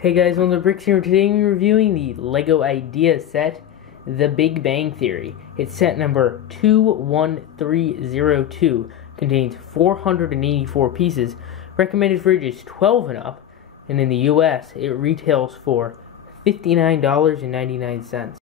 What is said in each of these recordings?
Hey guys, Bricks here. Today we're reviewing the LEGO Idea set, The Big Bang Theory. It's set number 21302, contains 484 pieces, recommended for ages 12 and up, and in the US it retails for $59.99.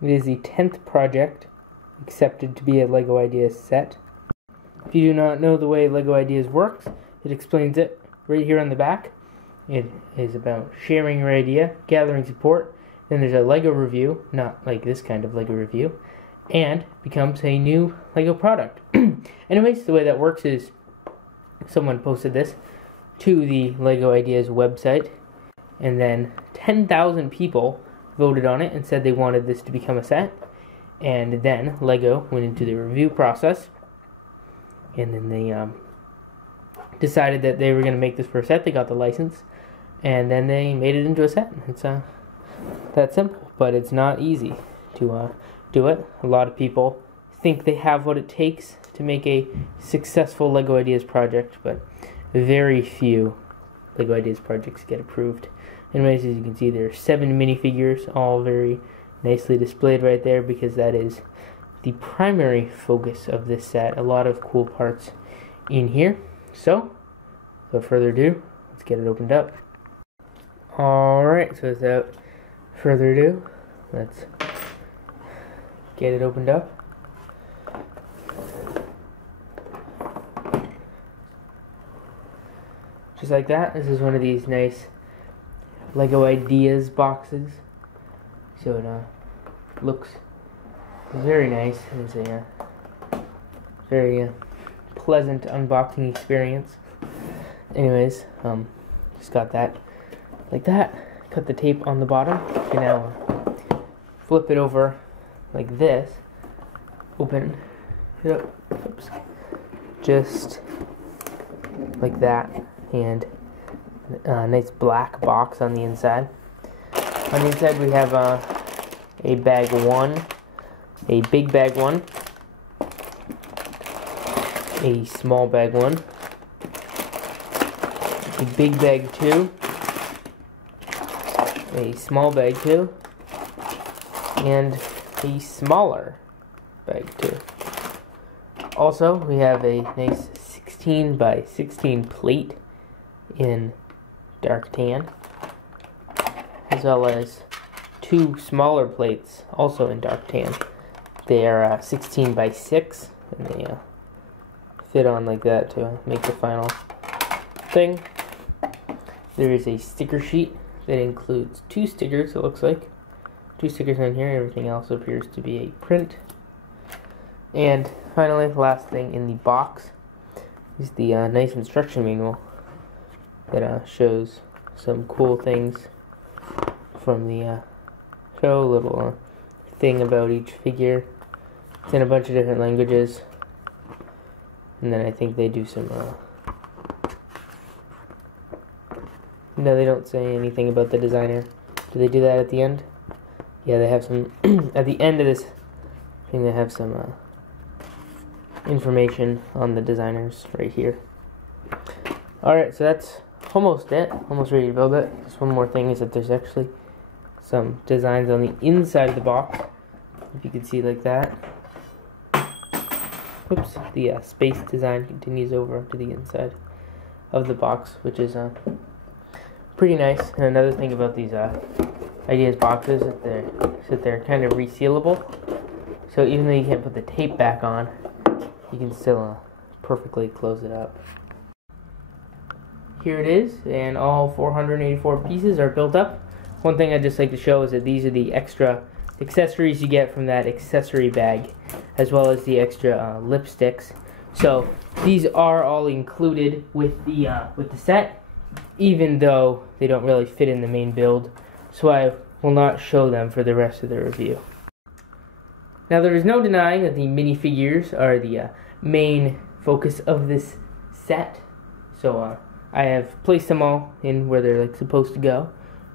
It is the 10th project accepted to be a LEGO Ideas set. If you do not know the way LEGO Ideas works, it explains it right here on the back. It is about sharing your idea, gathering support, then there's a LEGO review, not like this kind of LEGO review, and becomes a new LEGO product. Anyways, the way that works is someone posted this to the LEGO Ideas website, and then 10,000 people voted on it and said they wanted this to become a set, and then LEGO went into the review process, and then they decided that they were going to make this for a set. They got the license, and then they made it into a set. It's that simple, but it's not easy to do it. A lot of people think they have what it takes to make a successful LEGO Ideas project, but very few LEGO Ideas projects get approved. Anyways, as you can see, there are 7 minifigures, all very nicely displayed right there, because that is the primary focus of this set. A lot of cool parts in here. So, without further ado, let's get it opened up. Alright, so without further ado, let's get it opened up. Just like that, this is one of these nice LEGO Ideas boxes. So it looks very nice. It's a very pleasant unboxing experience. Anyways, just got that like that. Cut the tape on the bottom. You can now flip it over like this. Open it up. Oops. Just like that. And a nice black box on the inside. On the inside we have a bag 1, a big bag 1, a small bag 1, a big bag 2, a small bag 2, and a smaller bag 2. Also, we have a nice 16 by 16 plate in dark tan, as well as 2 smaller plates also in dark tan. They are 16 by 6, and they fit on like that to make the final thing. There is a sticker sheet that includes 2 stickers, it looks like. 2 stickers on here, everything else appears to be a print. And finally, last thing in the box is the nice instruction manual that shows some cool things from the show, a little thing about each figure. It's in a bunch of different languages. And then I think they do some, no, they don't say anything about the designer. Do they do that at the end? Yeah, they have some, at the end of this thing they have some, information on the designers right here. Alright, so that's almost it. Almost ready to build it. Just one more thing is that there's actually some designs on the inside of the box. If you can see like that. Whoops, the space design continues over to the inside of the box, which is pretty nice. And another thing about these Ideas boxes is that they're kind of resealable. So even though you can't put the tape back on, you can still perfectly close it up. Here it is, and all 484 pieces are built up. One thing I'd just like to show is that these are the extra accessories you get from that accessory bag, as well as the extra lipsticks. So these are all included with the set, even though they don't really fit in the main build. So I will not show them for the rest of the review. Now there is no denying that the minifigures are the main focus of this set. So I have placed them all in where they're like supposed to go,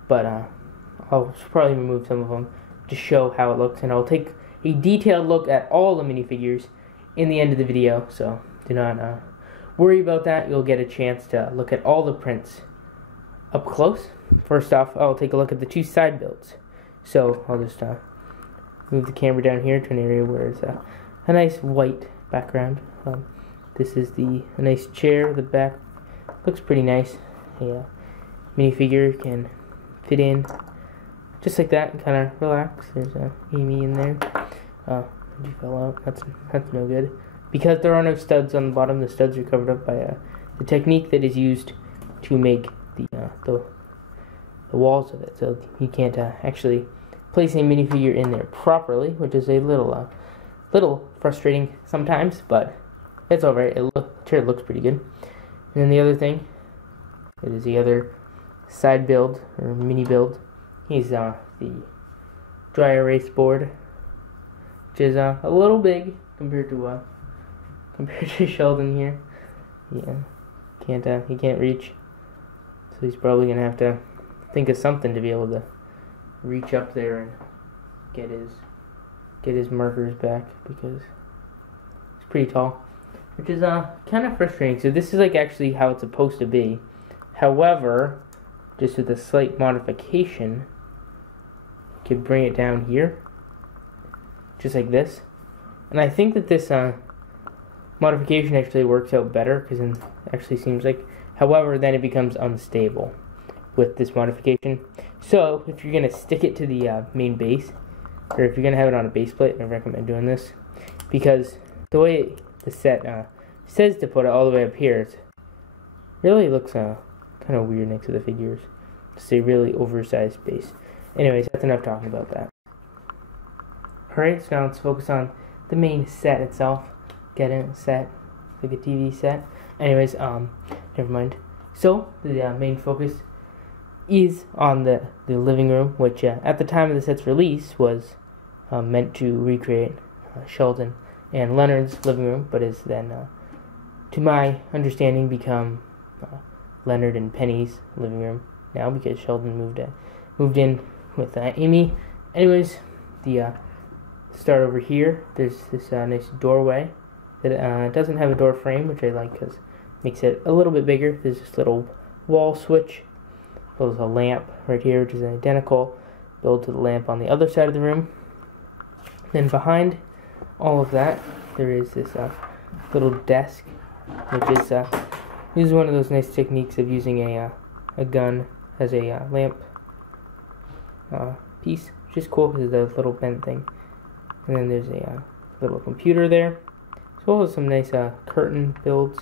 but I'll probably remove some of them to show how it looks, and I'll take a detailed look at all the minifigures in the end of the video, so do not worry about that. You'll get a chance to look at all the prints up close. First off, I'll take a look at the two side builds. So I'll just move the camera down here to an area where it's a nice white background. This is a nice chair. The back looks pretty nice. A minifigure can fit in just like that and kind of relax. There's Amy in there. You fell out. That's no good. Because there are no studs on the bottom, the studs are covered up by the technique that is used to make the walls of it. So you can't actually place a minifigure in there properly, which is a little frustrating sometimes, but it's alright. The chair looks pretty good. And then the other thing, it is the other side build or mini build. He's the dry erase board, which is a little big compared to Sheldon here. Yeah, he can't reach, so he's probably gonna have to think of something to be able to reach up there and get his markers back, because he's pretty tall, which is kind of frustrating. So this is like actually how it's supposed to be. However, just with a slight modification, you could bring it down here, just like this. And I think that this modification actually works out better, because it actually seems like, however, then it becomes unstable with this modification. So if you're going to stick it to the main base, or if you're going to have it on a base plate, I recommend doing this, because the way the set says to put it all the way up here, it really looks kind of weird next to the figures. It's a really oversized base. Anyways, that's enough talking about that. Alright, so now let's focus on the main set itself. Get it, set, like a TV set. Anyways, never mind. So, the main focus is on the living room, which at the time of the set's release was meant to recreate Sheldon and Leonard's living room, but is then, to my understanding, become Leonard and Penny's living room now, because Sheldon moved in with Amy. Anyways, the start over here. There's this nice doorway that doesn't have a door frame, which I like because it makes it a little bit bigger. There's this little wall switch. There's a lamp right here, which is an identical build to the lamp on the other side of the room. Then behind all of that, there is this little desk, which is this is one of those nice techniques of using a gun as a lamp piece, which is cool because of the little bent thing. And then there's a little computer there, as well as some nice curtain builds.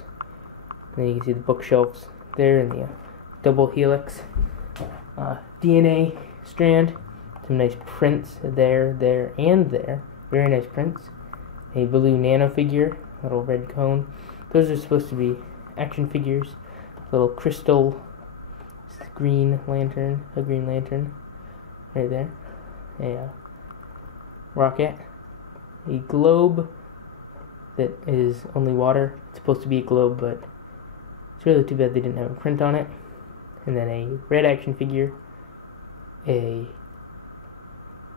And then you can see the bookshelves there and the double helix DNA strand. Some nice prints there, and there. Very nice prints. A blue nano figure, little red cone. Those are supposed to be action figures. Little crystal green lantern, right there. A rocket. A globe that is only water. It's supposed to be a globe, but it's really too bad they didn't have a print on it. And then a red action figure. A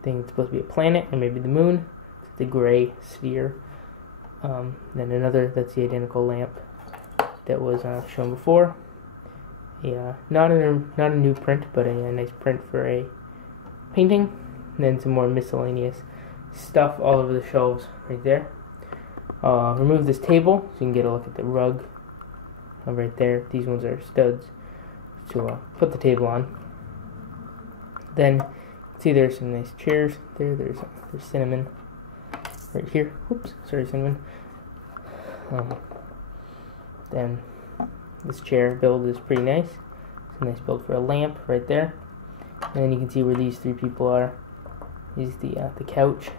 thing that's supposed to be a planet, or maybe the moon. It's the gray sphere. Then another, that's the identical lamp that was shown before. Not a new print, but a nice print for a painting. And then some more miscellaneous stuff all over the shelves right there. Remove this table so you can get a look at the rug right there. These ones are studs to put the table on. Then see there's some nice chairs there. There's cinnamon right here. Oops, sorry, cinnamon. Then this chair build is pretty nice. It's a nice build for a lamp right there. And then you can see where these three people are. This is the couch.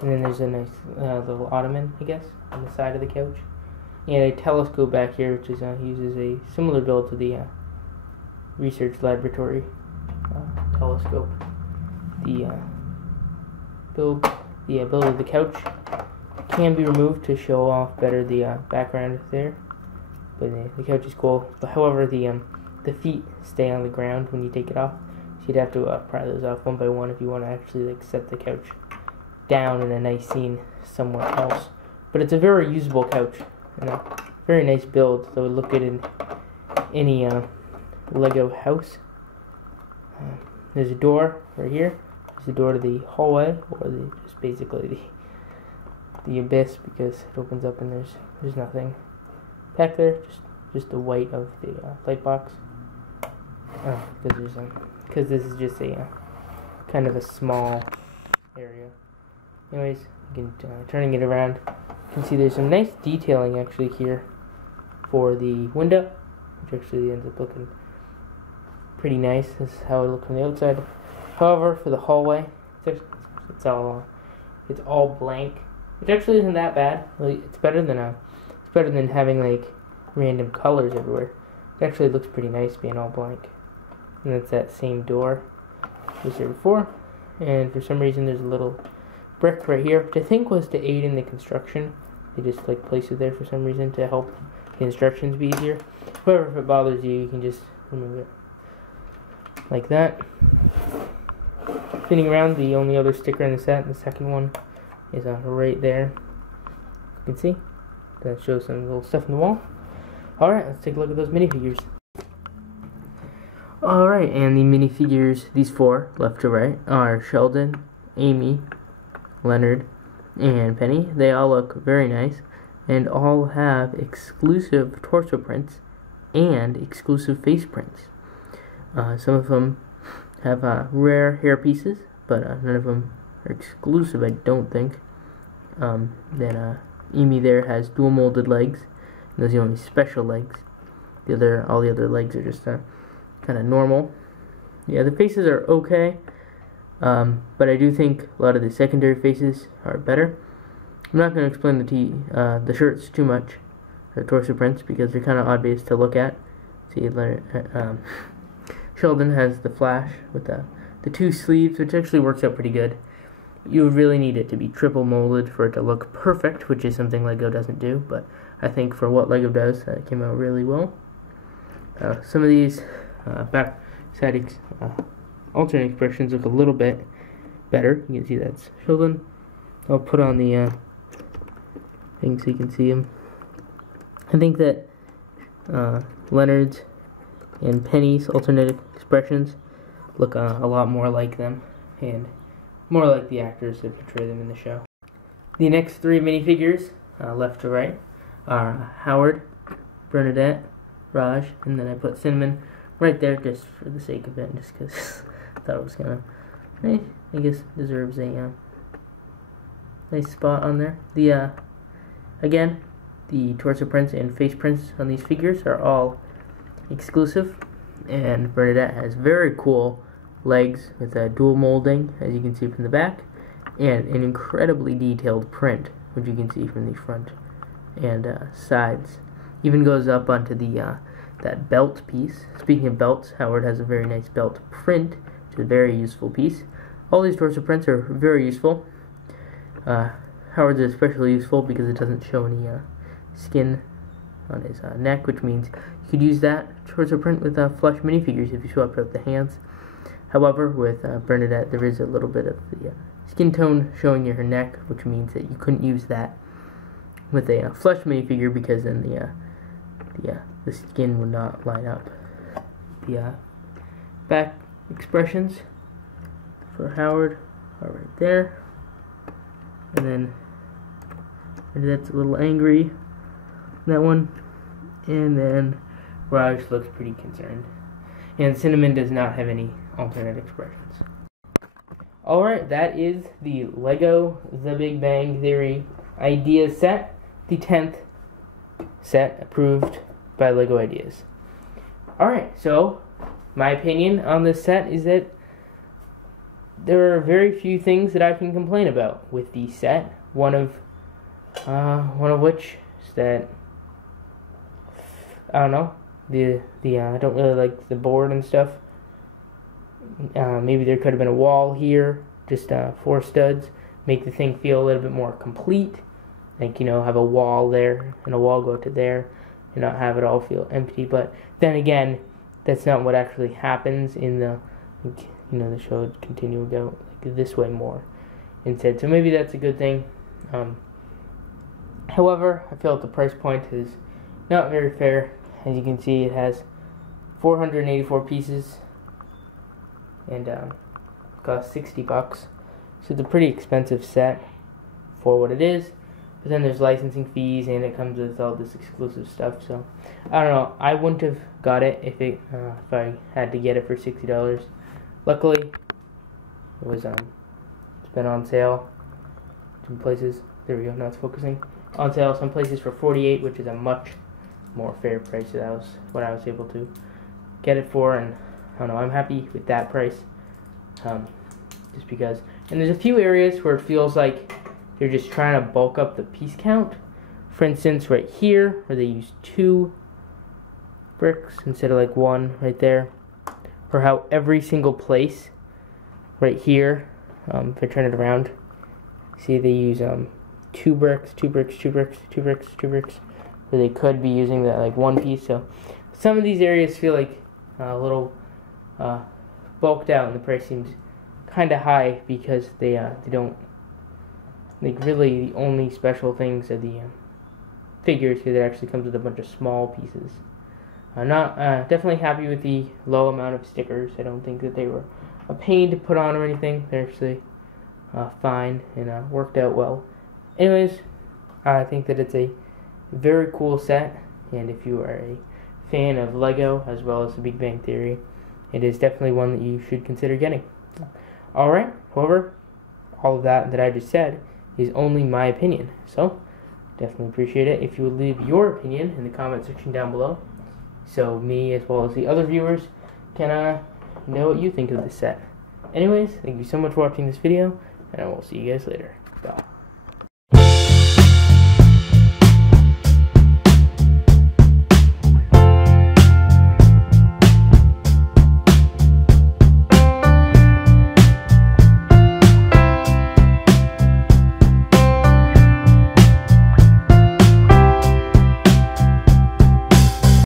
And then there's a nice little ottoman, I guess, on the side of the couch. And a telescope back here, which is uses a similar build to the research laboratory telescope. The build of the couch can be removed to show off better the background there. But the couch is cool. But however, the feet stay on the ground when you take it off. So you'd have to pry those off one by one if you want to actually like set the couch down in a nice scene somewhere else. But it's a very usable couch and a very nice build that would look good in any Lego house. There's a door right here. There's a door to the hallway, or just basically the abyss, because it opens up and there's nothing back there. Just the white of the light box. Oh, because this is just a kind of a small area. Anyways, you can turning it around. You can see there's some nice detailing actually here for the window, which actually ends up looking pretty nice. This is how it looks from the outside. However, for the hallway, it's all blank, which actually isn't that bad. Like, it's better than having like random colors everywhere. It actually looks pretty nice being all blank. And that's that same door was there before. And for some reason, there's a little brick right here, which I think was to aid in the construction. They just like place it there for some reason to help the instructions be easier. However, if it bothers you, you can just remove it like that. Spinning around, the only other sticker in the set, the second one, is right there. You can see that shows some little stuff in the wall. Alright, let's take a look at those minifigures. Alright, and the minifigures, these four, left to right, are Sheldon, Amy, Leonard, and Penny. They all look very nice, and all have exclusive torso prints and exclusive face prints. Some of them have rare hair pieces, but none of them are exclusive, I don't think. Then Amy there has dual molded legs. Those are the only special legs. All the other legs are just kind of normal. Yeah, the faces are okay, but I do think a lot of the secondary faces are better. I'm not going to explain the shirts too much, the torso prints, because they're kind of obvious to look at. See, Sheldon has the Flash with the two sleeves, which actually works out pretty good. You would really need it to be triple molded for it to look perfect, which is something Lego doesn't do, but I think for what Lego does, it came out really well. Some of these backside alternate expressions look a little bit better. You can see that's Sheldon. I'll put on the thing so you can see him. I think that Leonard's and Penny's alternate expressions look a lot more like them, and more like the actors that portray them in the show. The next three minifigures, left to right, are Howard, Bernadette, Raj, and then I put Cinnamon right there just for the sake of it, just because I thought it was gonna, I guess, deserves a nice spot on there. Again, the torso prints and face prints on these figures are all exclusive, and Bernadette has very cool legs with a dual molding, as you can see from the back, and an incredibly detailed print, which you can see from the front and sides. Even goes up onto the that belt piece. Speaking of belts, Howard has a very nice belt print, which is a very useful piece. All these torso prints are very useful. Howard's is especially useful because it doesn't show any skin on his neck, which means you could use that torso print with flush minifigures if you swapped out the hands. However, with Bernadette, there is a little bit of the skin tone showing in her neck, which means that you couldn't use that with a flush minifigure, because then the skin would not line up. The back expressions for Howard are right there, and then Bernadette's a little angry, that one, and then Raj looks pretty concerned, and Cinnamon does not have any alternate expressions. Alright, that is the Lego The Big Bang Theory Ideas set, the 10th set approved by Lego Ideas. Alright, so my opinion on this set is that there are very few things that I can complain about with the set. One of which is that I don't know, I don't really like the board and stuff. Maybe there could have been a wall here, just 4 studs, make the thing feel a little bit more complete. Like, have a wall there and a wall go to there, and not have it all feel empty. But then again, that's not what actually happens in the show would continue to go like this way more instead. So maybe that's a good thing. However, I feel like the price point is not very fair. As you can see, it has 484 pieces, and cost $60. So it's a pretty expensive set for what it is. But then there's licensing fees, and it comes with all this exclusive stuff. So I don't know. I wouldn't have got it if I had to get it for $60. Luckily, it was it's been on sale some places. There we go. Now it's focusing. On sale some places for $48, which is a much more fair price. So that was what I was able to get it for, and I don't know. I'm happy with that price. Just because. And there's a few areas where it feels like they're just trying to bulk up the piece count. For instance, right here, where they use 2 bricks instead of like 1 right there. Or how every single place right here, if I turn it around, see they use 2 bricks, 2 bricks, 2 bricks, 2 bricks, 2 bricks. Where they could be using that like 1 piece. So some of these areas feel like a little bulked out, and the price seems kind of high because they don't. Like, really, the only special things are the figures, because it actually comes with a bunch of small pieces. I'm not definitely happy with the low amount of stickers. I don't think that they were a pain to put on or anything. They're actually fine and worked out well. Anyways, I think that it's a very cool set, and if you are a fan of Lego as well as The Big Bang Theory, it is definitely one that you should consider getting. Alright, however, all of that I just said is only my opinion, so definitely appreciate it if you would leave your opinion in the comment section down below, so me as well as the other viewers can know what you think of this set. Anyways, thank you so much for watching this video, and I will see you guys later.